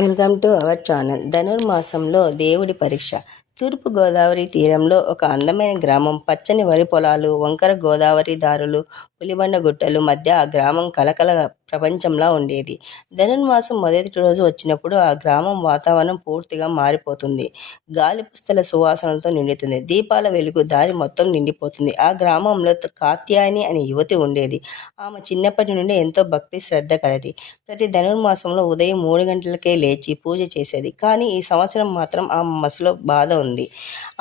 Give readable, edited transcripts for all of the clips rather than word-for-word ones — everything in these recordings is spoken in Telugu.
Welcome to our channel. ధనుర్మాసంలో దేవుడి పరీక్ష. తూర్పు గోదావరి తీరంలో ఒక అందమైన గ్రామం. పచ్చని వరి పొలాలు, వంకర గోదావరి దారులు, పులిబండ గుట్టలు మధ్య ఆ గ్రామం కలకల ప్రపంచంలా ఉండేది. ధనుర్మాసం మొదటి రోజు వచ్చినప్పుడు ఆ గ్రామం వాతావరణం పూర్తిగా మారిపోతుంది. గాలి పుస్తల సువాసనలతో నిండుతుంది. దీపాల వెలుగు దారి మొత్తం నిండిపోతుంది. ఆ గ్రామంలో కాత్యాయని అనే యువతి ఉండేది. ఆమె చిన్నప్పటి నుండి ఎంతో భక్తి శ్రద్ధ కలది. ప్రతి ధనుర్మాసంలో ఉదయం 3 గంటలకే లేచి పూజ చేసేది. కానీ ఈ సంవత్సరం మాత్రం ఆమె మనసులో బాధ ఉంది.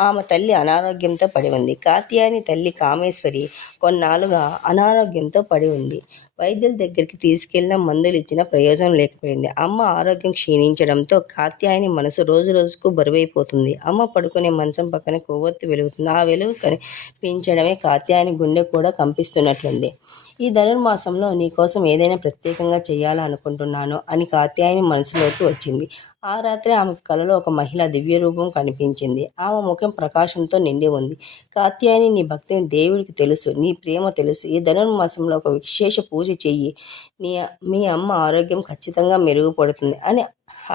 ఆమె తల్లి అనారోగ్యంతో పడి ఉంది. కాత్యాయని తల్లి కామేశ్వరి కొన్నాళ్ళుగా అనారోగ్యంతో పడి ఉంది. వైద్యుల దగ్గరికి తీసుకెళ్లిన మందులు ఇచ్చిన ప్రయోజనం లేకపోయింది. అమ్మ ఆరోగ్యం క్షీణించడంతో కాత్యాయని మనసు రోజు రోజుకు బరువైపోతుంది. అమ్మ పడుకునే మంచం పక్కన కొవ్వొత్తి వెలుగుతుంది. ఆ వెలుగు కనిపించడమే కాత్యాయని గుండె కూడా కంపిస్తున్నట్లుంది. ఈ ధనుర్మాసంలో నీకోసం ఏదైనా ప్రత్యేకంగా చేయాలనుకుంటున్నాను అని కాత్యాయని మనసులోకి వచ్చింది. ఆ రాత్రి ఆమె కలలో ఒక మహిళ దివ్య రూపం కనిపించింది. ఆమె ముఖం ప్రకాశంతో నిండి ఉంది. కాత్యాయని, నీ భక్తిని దేవుడికి తెలుసు, నీ ప్రేమ తెలుసు. ఈ ధనుర్మాసంలో ఒక విశేష పూజ చెయ్యి. మీ అమ్మ ఆరోగ్యం ఖచ్చితంగా మెరుగుపడుతుంది అని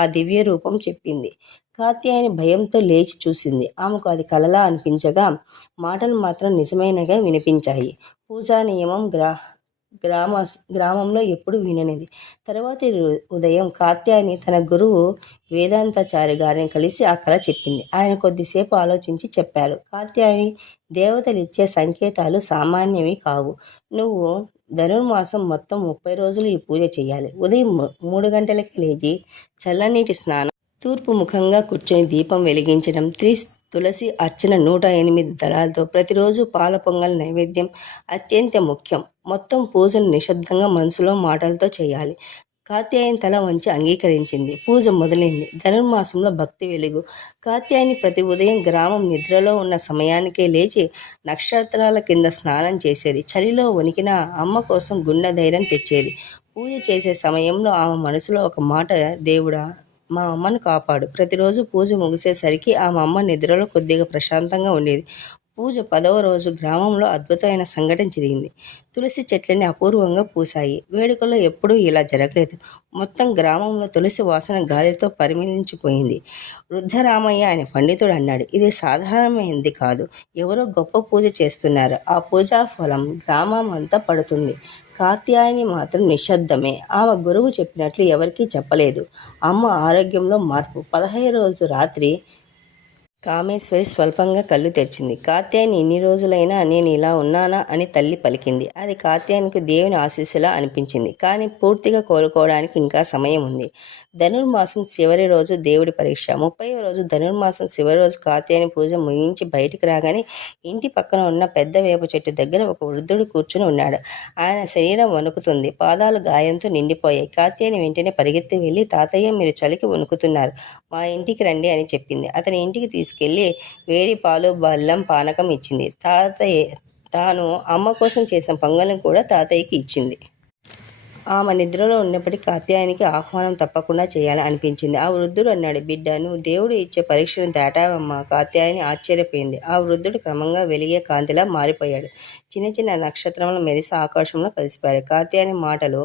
ఆ దివ్య రూపం చెప్పింది. కాత్యాయని భయంతో లేచి చూసింది. ఆమెకు అది కలలా అనిపించగా మాటలు మాత్రం నిజమైనగా వినిపించాయి. పూజా నియమం గ్రామంలో ఎప్పుడు విననిది. తర్వాతి ఉదయం కాత్యాయని తన గురువు వేదాంతాచారి గారిని కలిసి ఆ కళ చెప్పింది. ఆయన కొద్దిసేపు ఆలోచించి చెప్పారు. కాత్యాయని, దేవతలు ఇచ్చే సంకేతాలు సామాన్యవి కావు. నువ్వు ధనుర్మాసం మొత్తం 30 రోజులు ఈ పూజ చేయాలి. ఉదయం 3 గంటలకి లేచి చల్లనీటి స్నానం, తూర్పు ముఖంగా కూర్చొని దీపం వెలిగించడం, తులసి అర్చన 108 దళాలతో, ప్రతిరోజు పాల పొంగల్ నైవేద్యం అత్యంత ముఖ్యం. మొత్తం పూజను నిశ్శబ్దంగా మనసులో మాటలతో చేయాలి. కాత్యాయని తల వంచి అంగీకరించింది. పూజ మొదలైంది. ధనుర్మాసంలో భక్తి వెలుగు. కాత్యాయని ప్రతి ఉదయం గ్రామం నిద్రలో ఉన్న సమయానికే లేచి నక్షత్రాల కింద స్నానం చేసేది. చలిలో వణికిన అమ్మ కోసం గుండె ధైర్యం తెచ్చేది. పూజ చేసే సమయంలో ఆమె మనసులో ఒక మాట, దేవుడా, మా అమ్మను కాపాడు. ప్రతిరోజు పూజ ముగిసేసరికి ఆమె అమ్మ నిద్రలో కొద్దిగా ప్రశాంతంగా ఉండేది. పూజ 10వ రోజు గ్రామంలో అద్భుతమైన సంఘటన జరిగింది. తులసి చెట్లని అపూర్వంగా పూసాయి. వేడుకలో ఎప్పుడూ ఇలా జరగలేదు. మొత్తం గ్రామంలో తులసి వాసన గాలితో పరిమళించిపోయింది. వృద్ధరామయ్య అనే పండితుడు అన్నాడు, ఇది సాధారణమైనది కాదు, ఎవరో గొప్ప పూజ చేస్తున్నారు. ఆ పూజా ఫలం గ్రామం అంతా పడుతుంది. కాత్యాయని మాత్రం నిశ్శబ్దమే. ఆమె గురువు చెప్పినట్లు ఎవరికీ చెప్పలేదు. అమ్మ ఆరోగ్యంలో మార్పు. 15వ రోజు రాత్రి కామేశ్వరి స్వల్పంగా కళ్ళు తెరిచింది. కాత్యాయని, ఇన్ని రోజులైనా నేను ఇలా ఉన్నానా అని తల్లి పలికింది. అది కాత్యాయనికి దేవుని ఆశీస్సులా అనిపించింది. కానీ పూర్తిగా కోలుకోవడానికి ఇంకా సమయం ఉంది. ధనుర్మాసం చివరి రోజు దేవుడి పరీక్ష. 30వ రోజు ధనుర్మాసం చివరి రోజు కాత్యాయని పూజ ముగించి బయటికి రాగానే ఇంటి పక్కన ఉన్న పెద్ద వేప చెట్టు దగ్గర ఒక వృద్ధుడు కూర్చుని ఉన్నాడు. ఆయన శరీరం వణుకుతుంది. పాదాలు గాయంతో నిండిపోయాయి. కాత్యాయని వెంటనే పరిగెత్తి వెళ్ళి, తాతయ్య, మీరు చలికి వణుకుతున్నారు, మా ఇంటికి రండి అని చెప్పింది. అతని ఇంటికి తీసుకెళ్లి వేడి పాలు, బెల్లం పానకం ఇచ్చింది. తాను అమ్మ కోసం చేసిన పొంగల్ని కూడా తాతయ్యకి ఇచ్చింది. ఆమె నిద్రలో ఉన్నప్పటికీ కాత్యాయనికి ఆహ్వానం తప్పకుండా చేయాలని అనిపించింది. ఆ వృద్ధుడు అన్నాడు, బిడ్డ, నువ్వు దేవుడు ఇచ్చే పరీక్షను దాటావమ్మా. కాత్యాయని ఆశ్చర్యపోయింది. ఆ వృద్ధుడు క్రమంగా వెలిగే కాంతిలా మారిపోయాడు. చిన్న చిన్న నక్షత్రములు మెరిసి ఆకాశంలో కలిసిపోయాడు. కాత్యాయని మాటలు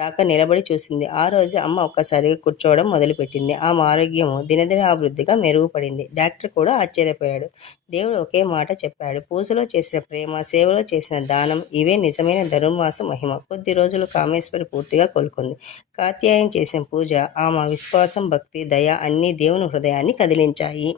రాక నిలబడి చూసింది. ఆ రోజు అమ్మ ఒక్కసారిగా కూర్చోవడం మొదలుపెట్టింది. ఆమె ఆరోగ్యము దినదిన అభివృద్ధిగా మెరుగుపడింది. డాక్టర్ కూడా ఆశ్చర్యపోయాడు. దేవుడు ఒకే మాట చెప్పాడు, పూజలో చేసిన ప్రేమ, సేవలో చేసిన దానం, ఇవే నిజమైన ధనుర్మాస మహిమ. కొద్ది రోజులు కామేశ్వరి పూర్తిగా కోలుకుంది. కాత్యాయని చేసిన పూజ, ఆమె విశ్వాసం, భక్తి, దయ అన్నీ దేవుని హృదయాన్ని కదిలించాయి.